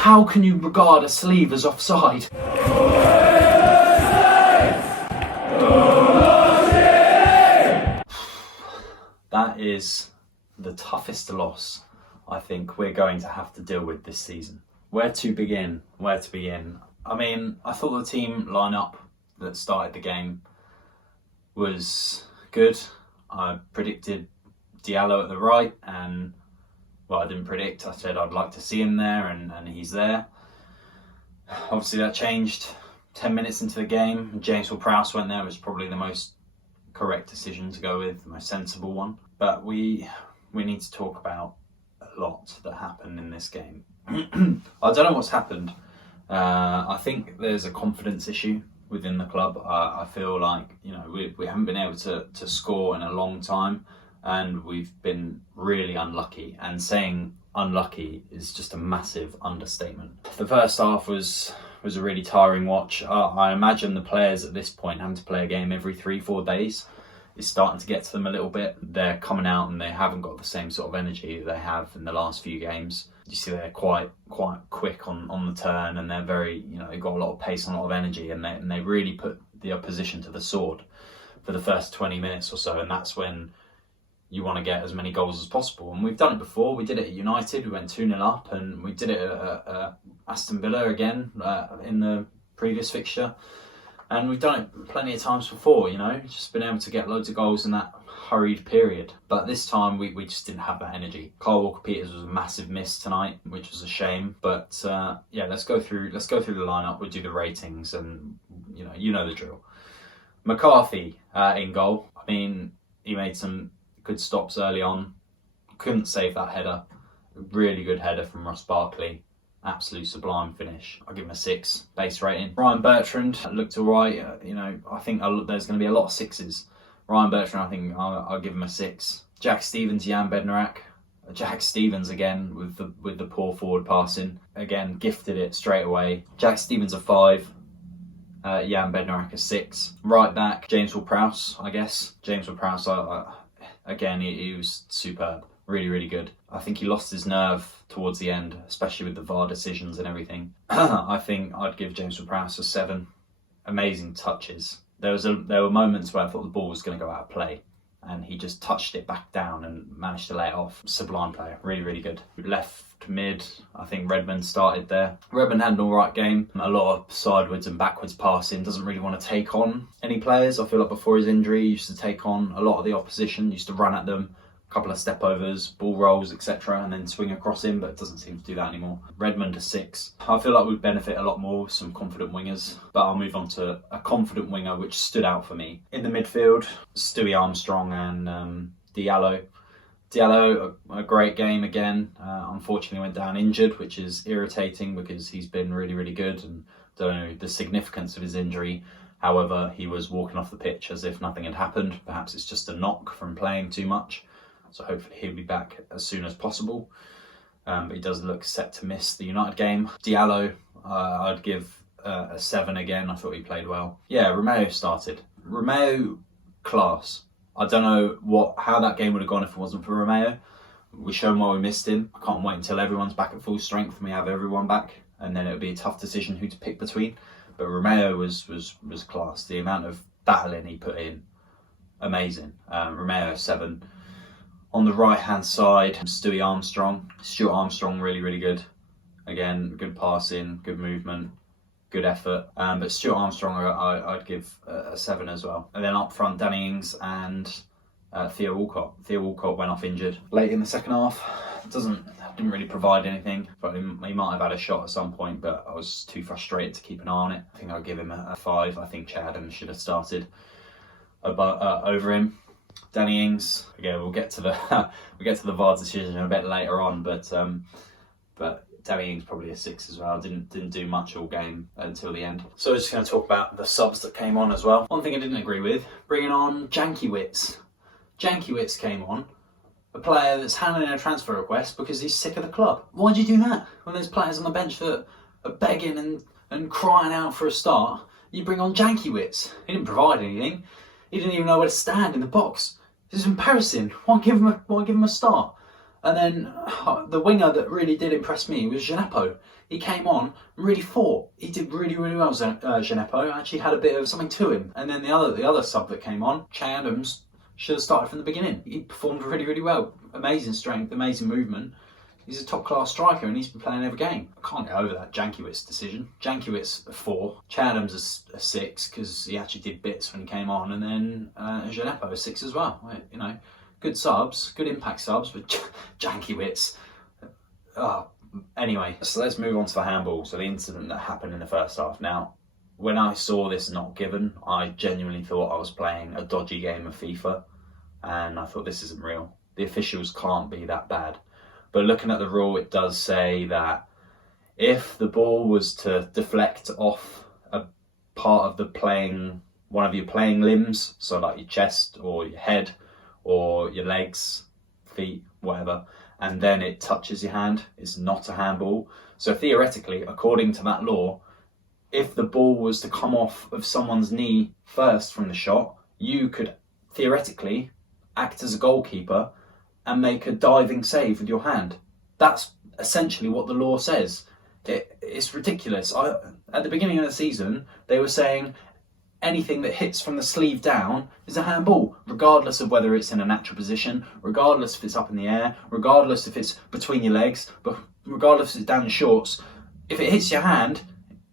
How can you regard a sleeve as offside? That is the toughest loss I think we're going to have to deal with this season. Where to begin? I mean, I thought the team lineup that started the game was good. I predicted Diallo at the right, and well, I didn't predict. I said I'd like to see him there, and he's there. Obviously, that changed 10 minutes into the game. James Ward-Prowse went there, was probably the most correct decision to go with, the most sensible one. But we need to talk about a lot that happened in this game. I don't know what's happened. I think there's a confidence issue within the club. I feel like, you know, we haven't been able to score in a long time, and we've been really unlucky. And saying unlucky is just a massive understatement. The first half was a really tiring watch. I imagine the players at this point having to play a game every 3-4 days is starting to get to them a little bit. They're coming out and they haven't got the same sort of energy that they have in the last few games. You see they're quite quick on the turn, and they're very, you know, they've got a lot of pace and a lot of energy, and they really put the opposition to the sword for the first 20 minutes or so, and that's when you want to get as many goals as possible. And we've done it before. We did it at United. We went 2-0 up, and we did it at Aston Villa again in the previous fixture. And we've done it plenty of times before, you know, just been able to get loads of goals in that hurried period. But this time we just didn't have that energy. Kyle Walker-Peters was a massive miss tonight, which was a shame. But yeah, let's go through the lineup. We'll do the ratings, and you know the drill. McCarthy in goal. I mean, he made some good stops early on. Couldn't save that header. Really good header from Ross Barkley. Absolute sublime finish. I'll give him a 6 base rating. Ryan Bertrand looked alright. I think there's going to be a lot of 6s. Ryan Bertrand, I think I'll give him a 6. Jack Stevens, Jan Bednarak. Jack Stevens again with the poor forward passing. Again, gifted it straight away. Jack Stevens a 5. Jan Bednarak a 6. Right back, James Ward-Prowse, I guess. James Ward-Prowse, again, he was superb. Really, really good. I think he lost his nerve towards the end, especially with the VAR decisions and everything. I think I'd give James Ward-Prowse a 7. Amazing touches. There were moments where I thought the ball was going to go out of play, and he just touched it back down and managed to lay it off. Sublime player. Really, really good. Left mid, I think Redmond started there. Redmond had an alright game. A lot of sideways and backwards passing. Doesn't really want to take on any players. I feel like before his injury, he used to take on a lot of the opposition. Used to run at them. Couple of step overs, ball rolls, etc., and then swing across him, but it doesn't seem to do that anymore. Redmond a 6. I feel like we'd benefit a lot more with some confident wingers, but I'll move on to a confident winger which stood out for me. In the midfield, Stewie Armstrong and Diallo. Diallo, a great game again. Unfortunately went down injured, which is irritating because he's been really, really good, and don't know the significance of his injury. However, he was walking off the pitch as if nothing had happened. Perhaps it's just a knock from playing too much. So hopefully he'll be back as soon as possible. But he does look set to miss the United game. Diallo, I'd give a 7 again. I thought he played well. Yeah, Romeo started. Romeo, class. I don't know how that game would have gone if it wasn't for Romeo. We showed why we missed him. I can't wait until everyone's back at full strength and we have everyone back. And then it'll be a tough decision who to pick between. But Romeo was class. The amount of battling he put in, amazing. Romeo, 7. On the right-hand side, Stuart Armstrong, really, really good. Again, good passing, good movement, good effort. But Stuart Armstrong, I'd give a 7 as well. And then up front, Danny Ings and Theo Walcott. Theo Walcott went off injured late in the second half. Didn't really provide anything. But he might have had a shot at some point, but I was too frustrated to keep an eye on it. I think I'll give him a 5. I think Che Adams should have started over him. Danny Ings, again, we'll get to the VAR decision a bit later on, but Danny Ings probably a 6 as well. Didn't do much all game until the end. So we're just going to talk about the subs that came on as well. One thing I didn't agree with, bringing on Jankiewicz. Jankiewicz came on, a player that's handing in a transfer request because he's sick of the club. Why'd you do that? When there's players on the bench that are begging and crying out for a start, you bring on Jankiewicz. He didn't provide anything. He didn't even know where to stand in the box. This is embarrassing. Why give him a start? And then the winger that really did impress me was Djenepo. He came on and really fought. He did really, really well, Djenepo. Actually had a bit of something to him. And then the other sub that came on, Che Adams, should have started from the beginning. He performed really, really well. Amazing strength, amazing movement. He's a top-class striker and he's been playing every game. I can't get over that Jankiewicz decision. Jankiewicz a 4, Che Adams a 6 because he actually did bits when he came on, and then Djenepo a 6 as well. You know, good subs, good impact subs, but Jankiewicz. Anyway, so let's move on to the handball. So the incident that happened in the first half. Now, when I saw this not given, I genuinely thought I was playing a dodgy game of FIFA, and I thought this isn't real. The officials can't be that bad. But looking at the rule, it does say that if the ball was to deflect off a part of one of your playing limbs, so like your chest or your head or your legs, feet, whatever, and then it touches your hand, it's not a handball. So theoretically, according to that law, if the ball was to come off of someone's knee first from the shot, you could theoretically act as a goalkeeper and make a diving save with your hand. That's essentially what the law says. It's ridiculous. At the beginning of the season, they were saying anything that hits from the sleeve down is a handball, regardless of whether it's in a natural position, regardless if it's up in the air, regardless if it's between your legs, but regardless if it's down your shorts. If it hits your hand,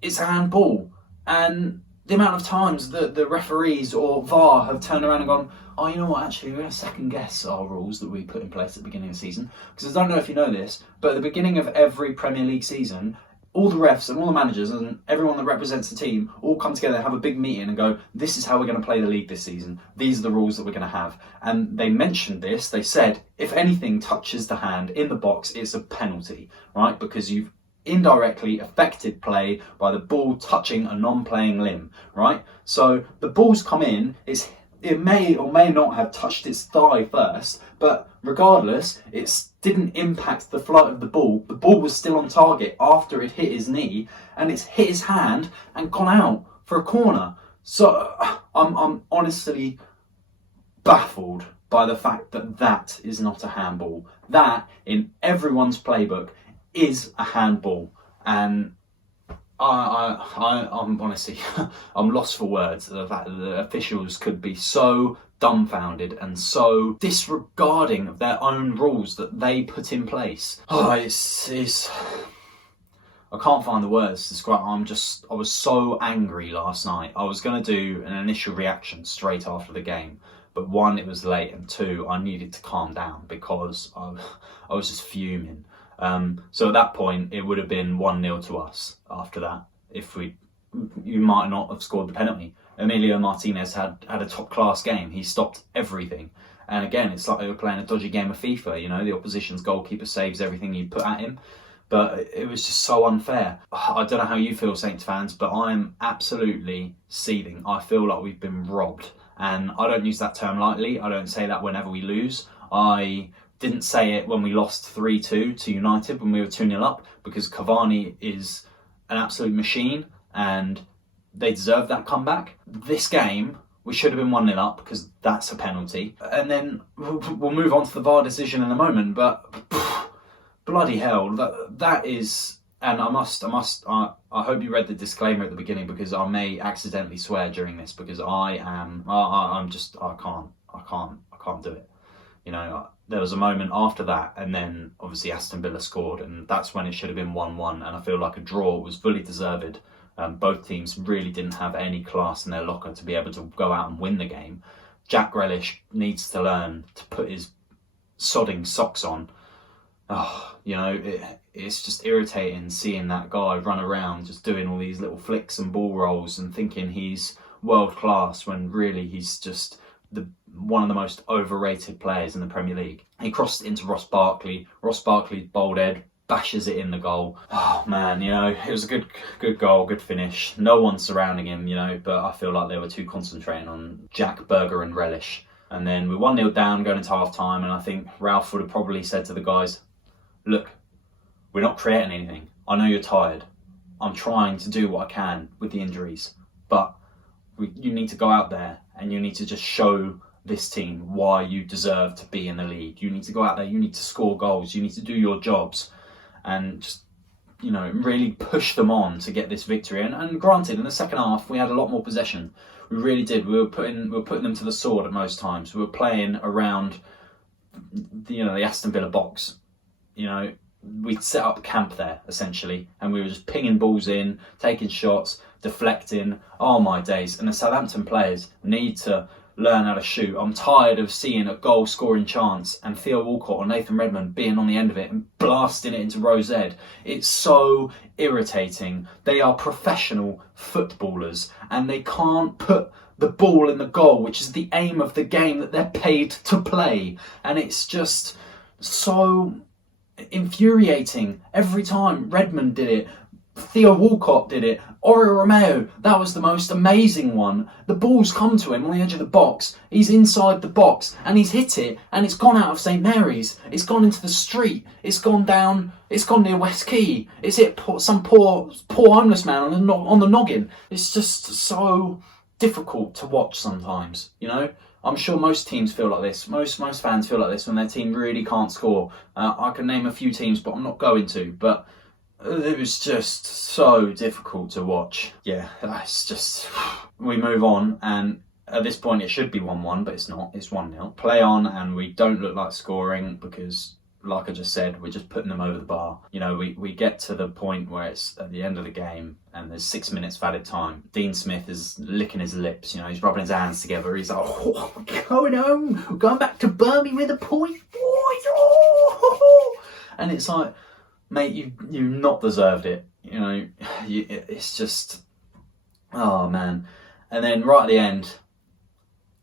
it's a handball. And the amount of times that the referees or VAR have turned around and gone, oh, you know what, actually, we're going to second guess our rules that we put in place at the beginning of the season. Because I don't know if you know this, but at the beginning of every Premier League season, all the refs and all the managers and everyone that represents the team all come together, have a big meeting and go, this is how we're going to play the league this season. These are the rules that we're going to have. And they mentioned this. They said, if anything touches the hand in the box, it's a penalty, right? Because you've indirectly affected play by the ball touching a non-playing limb, right? So the ball's come in, it may or may not have touched its thigh first, but regardless, it didn't impact the flight of the ball. The ball was still on target after it hit his knee, and it's hit his hand and gone out for a corner. So I'm honestly baffled by the fact that that is not a handball. That, in everyone's playbook, is a handball, and I'm honestly I'm lost for words at the fact that the officials could be so dumbfounded and so disregarding of their own rules that they put in place. It's I can't find the words to describe. I was so angry last night. I was going to do an initial reaction straight after the game, but 1, it was late, and 2, I needed to calm down because I was just fuming. So at that point, it would have been 1-0 to us after that. You might not have scored the penalty. Emilio Martinez had a top-class game. He stopped everything. And again, it's like they were playing a dodgy game of FIFA. You know, the opposition's goalkeeper saves everything you put at him. But it was just so unfair. I don't know how you feel, Saints fans, but I'm absolutely seething. I feel like we've been robbed. And I don't use that term lightly. I don't say that whenever we lose. I didn't say it when we lost 3-2 to United when we were 2-0 up, because Cavani is an absolute machine and they deserve that comeback. This game, we should have been 1-0 up because that's a penalty. And then we'll move on to the VAR decision in a moment, but bloody hell, that is... And I hope you read the disclaimer at the beginning, because I may accidentally swear during this, because I can't do it. You know, there was a moment after that, and then obviously Aston Villa scored, and that's when it should have been 1-1, and I feel like a draw was fully deserved. Both teams really didn't have any class in their locker to be able to go out and win the game. Jack Grealish needs to learn to put his sodding socks on. You know, it's just irritating seeing that guy run around just doing all these little flicks and ball rolls and thinking he's world class when really he's just one of the most overrated players in the Premier League. He crossed it into Ross Barkley. Ross Barkley, bold head, bashes it in the goal. Oh man, you know, it was a good goal, good finish. No one surrounding him, you know, but I feel like they were too concentrating on Jack, Berger and Relish. And then we 1-0 down going into half time, and I think Ralph would have probably said to the guys, look, we're not creating anything. I know you're tired. I'm trying to do what I can with the injuries, but you need to go out there and you need to just show this team why you deserve to be in the league. You need to go out there, you need to score goals, you need to do your jobs, and just, really push them on to get this victory. And granted, in the second half, we had a lot more possession. We really did. We were putting them to the sword at most times. We were playing around, the Aston Villa box. We'd set up camp there, essentially, and we were just pinging balls in, taking shots, deflecting. Oh my days. And the Southampton players need to learn how to shoot. I'm tired of seeing a goal scoring chance and Theo Walcott or Nathan Redmond being on the end of it and blasting it into Rose Ed. It's so irritating. They are professional footballers and they can't put the ball in the goal, which is the aim of the game that they're paid to play. And it's just so infuriating. Every time Redmond did it, Theo Walcott did it, Oriol Romeo, that was the most amazing one. The ball's come to him on the edge of the box, he's inside the box and he's hit it and it's gone out of St Mary's, it's gone into the street, it's gone near West Quay, it's hit some poor homeless man on the noggin. It's just so difficult to watch sometimes, I'm sure most teams feel like this. Most fans feel like this when their team really can't score. I can name a few teams, but I'm not going to. But it was just so difficult to watch. Yeah, it's just... We move on, and at this point it should be 1-1, but it's not. It's 1-0. Play on, and we don't look like scoring because, like I just said, we're just putting them over the bar. We get to the point where it's at the end of the game and there's 6 minutes of added time. Dean Smith is licking his lips, he's rubbing his hands together. He's like, oh, we're going home. We're going back to Birmingham with a point, boys. Oh. And it's like, mate, you not deserved it. It's just, oh man. And then right at the end,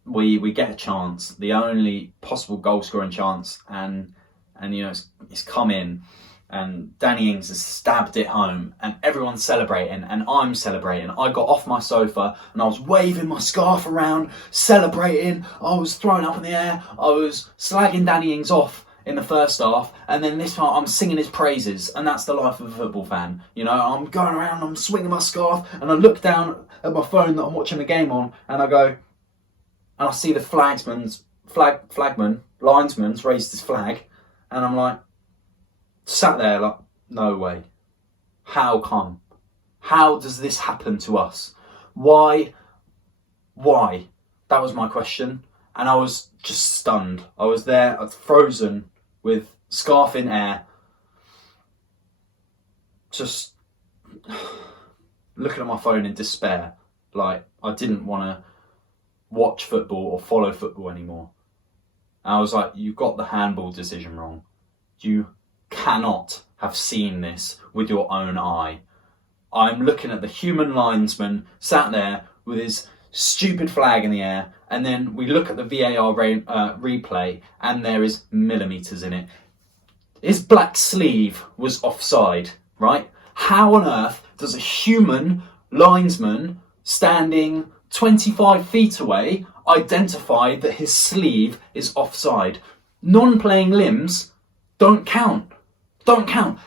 we get a chance, the only possible goal scoring chance, and it's come in, and Danny Ings has stabbed it home, and everyone's celebrating, and I'm celebrating. I got off my sofa and I was waving my scarf around, celebrating. I was throwing up in the air. I was slagging Danny Ings off in the first half, and then this part I'm singing his praises, and that's the life of a football fan. I'm going around, I'm swinging my scarf, and I look down at my phone that I'm watching the game on, and I go, and I see the linesman's raised his flag. And I'm like, sat there like, no way. How come? How does this happen to us? Why? That was my question. And I was just stunned. I was there, I was frozen with scarf in air. Just looking at my phone in despair. Like, I didn't want to watch football or follow football anymore. I was like, you got the handball decision wrong. You cannot have seen this with your own eye. I'm looking at the human linesman sat there with his stupid flag in the air, and then we look at the VAR replay, and there is millimetres in it. His black sleeve was offside, right? How on earth does a human linesman standing 25 feet away identify that his sleeve is offside? Non-playing limbs don't count.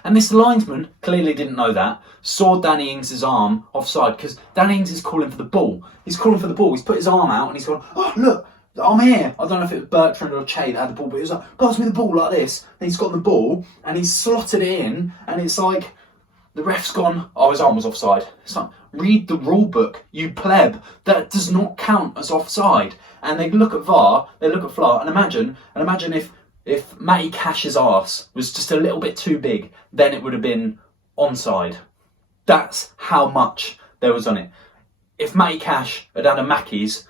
And this linesman clearly didn't know that, saw Danny Ings' arm offside, because Danny Ings is calling for the ball. He's put his arm out and he's gone, oh look, I'm here. I don't know if it was Bertrand or Che that had the ball, but he was like, pass me the ball like this. And he's got the ball and he's slotted it in, and it's like, the ref's gone, oh, his arm was offside. It's like, read the rule book, you pleb. That does not count as offside. And they look at VAR, they look at FLAR, and imagine if Matty Cash's arse was just a little bit too big, then it would have been onside. That's how much there was on it. If Matty Cash had had a Mackey's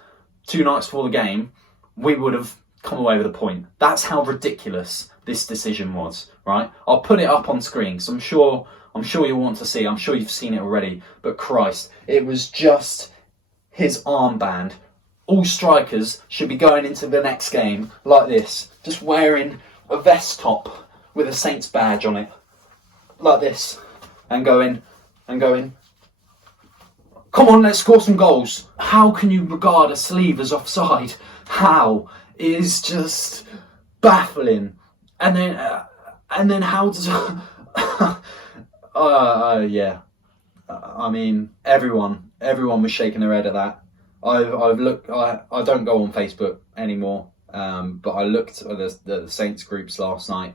2 nights before the game, we would have come away with a point. That's how ridiculous this decision was, right? I'll put it up on screen, because I'm sure you want to see. I'm sure you've seen it already. But Christ, it was just his armband. All strikers should be going into the next game like this, just wearing a vest top with a Saints badge on it, like this, and going, come on, let's score some goals. How can you regard a sleeve as offside? How? It is just baffling. And then how does... yeah. I mean, everyone was shaking their head at that. I've looked. I don't go on Facebook anymore, but I looked at the Saints groups last night.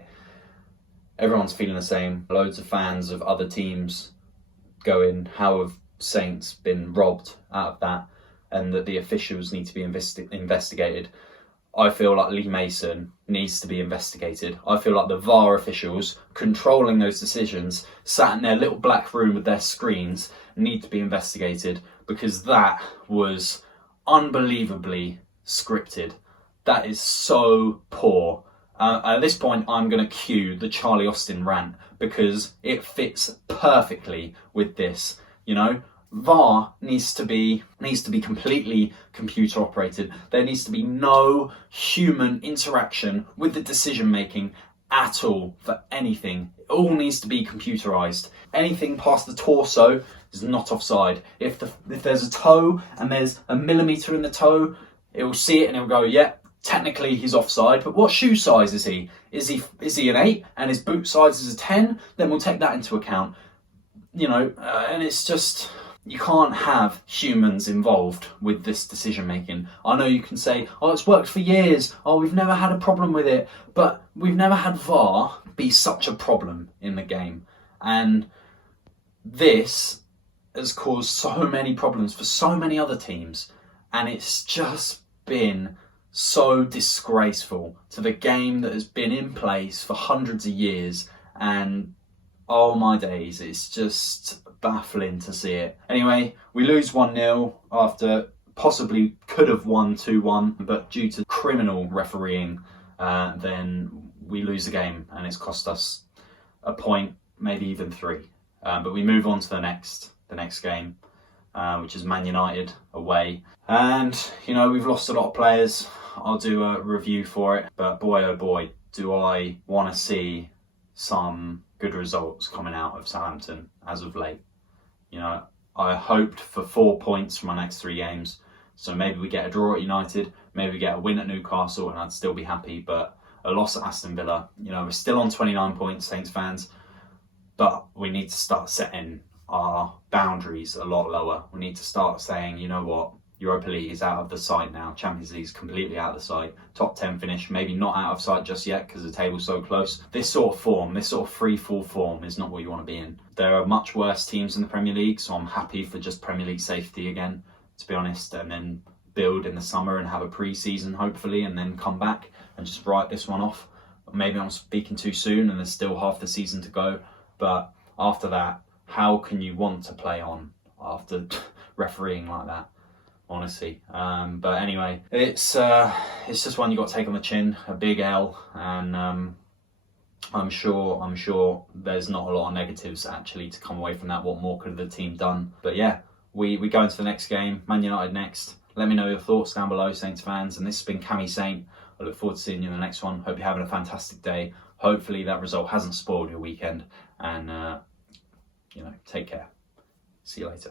Everyone's feeling the same. Loads of fans of other teams going, how have Saints been robbed out of that, and that the officials need to be investigated. I feel like Lee Mason needs to be investigated. I feel like the VAR officials controlling those decisions, sat in their little black room with their screens, need to be investigated, because that was unbelievably scripted. That is so poor. At this point, I'm going to cue the Charlie Austin rant, because it fits perfectly with this. You know, VAR needs to be completely computer operated. There needs to be no human interaction with the decision making at all for anything. It all needs to be computerized. Anything past the torso is not offside. If there's a toe and there's a millimeter in the toe, it will see it and it will go, yeah, technically he's offside. But what shoe size is he? Is he an 8 and his boot size is a 10? Then we'll take that into account. You know, and it's just, you can't have humans involved with this decision making. I know you can say, oh, it's worked for years. Oh, we've never had a problem with it. But we've never had VAR be such a problem in the game. And this has caused so many problems for so many other teams. And it's just been so disgraceful to the game that has been in place for hundreds of years. And oh my days, it's just baffling to see it. Anyway, we lose 1-0 after possibly could have won 2-1, but due to criminal refereeing, then we lose the game and it's cost us a point, maybe even 3. But we move on to the next game, which is Man United away. And, you know, we've lost a lot of players. I'll do a review for it, but boy oh boy, do I want to see some good results coming out of Southampton as of late. You know, I hoped for 4 points from my next 3 games, so maybe we get a draw at United, maybe we get a win at Newcastle, and I'd still be happy. But a loss at Aston Villa, you know, we're still on 29 points, Saints fans, but we need to start setting our boundaries a lot lower. We need to start saying, you know what, Europa League is out of the sight now. Champions League is completely out of the sight. Top 10 finish, maybe not out of sight just yet because the table's so close. This sort of form, this sort of free fall form is not what you want to be in. There are much worse teams in the Premier League, so I'm happy for just Premier League safety again, to be honest, and then build in the summer and have a pre-season hopefully, and then come back and just write this one off. Maybe I'm speaking too soon and there's still half the season to go, but after that, how can you want to play on after refereeing like that? Honestly, but anyway, it's just one you got to take on the chin, a big L, and I'm sure there's not a lot of negatives actually to come away from that. What more could the team done? But yeah, we go into the next game, Man United next. Let me know your thoughts down below, Saints fans. And this has been Cammy Saint. I look forward to seeing you in the next one. Hope you're having a fantastic day. Hopefully that result hasn't spoiled your weekend, and you know, take care. See you later.